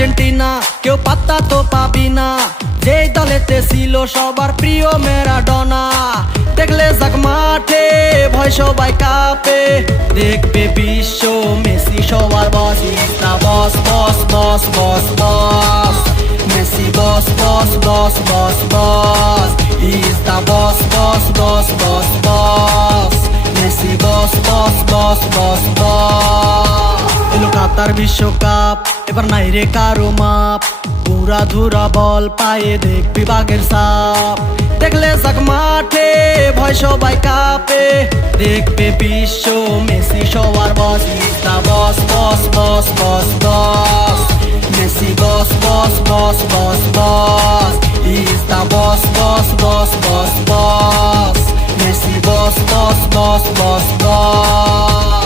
Argentina কেউ পাত্তা তো পাবি না, যেই দলেতে ছিল সবার প্রিয় ম্যারাডোনা। দেখলে যাক মাঠে ভয় সবাই কাঁপে, দেখবে বিশ্ব মেসি সবার boss. Is the boss boss boss boss boss, Messi boss boss boss boss boss. Is the boss boss boss boss boss, Messi boss boss boss boss boss. এলো কাতার বিশ্বকাপ, এবার নাই রে কারো মাপ, পুরা ধুরা বল পায়ে দেখবি বাঘের সাপ। দেখলে যাক মাঠে ভয় সবাই কাঁপে, দেখবে বিশ্ব মেসি সবার boss. Is the boss boss boss boss boss, Messi boss boss boss boss boss. Is the boss boss boss boss boss, Messi boss boss boss boss boss.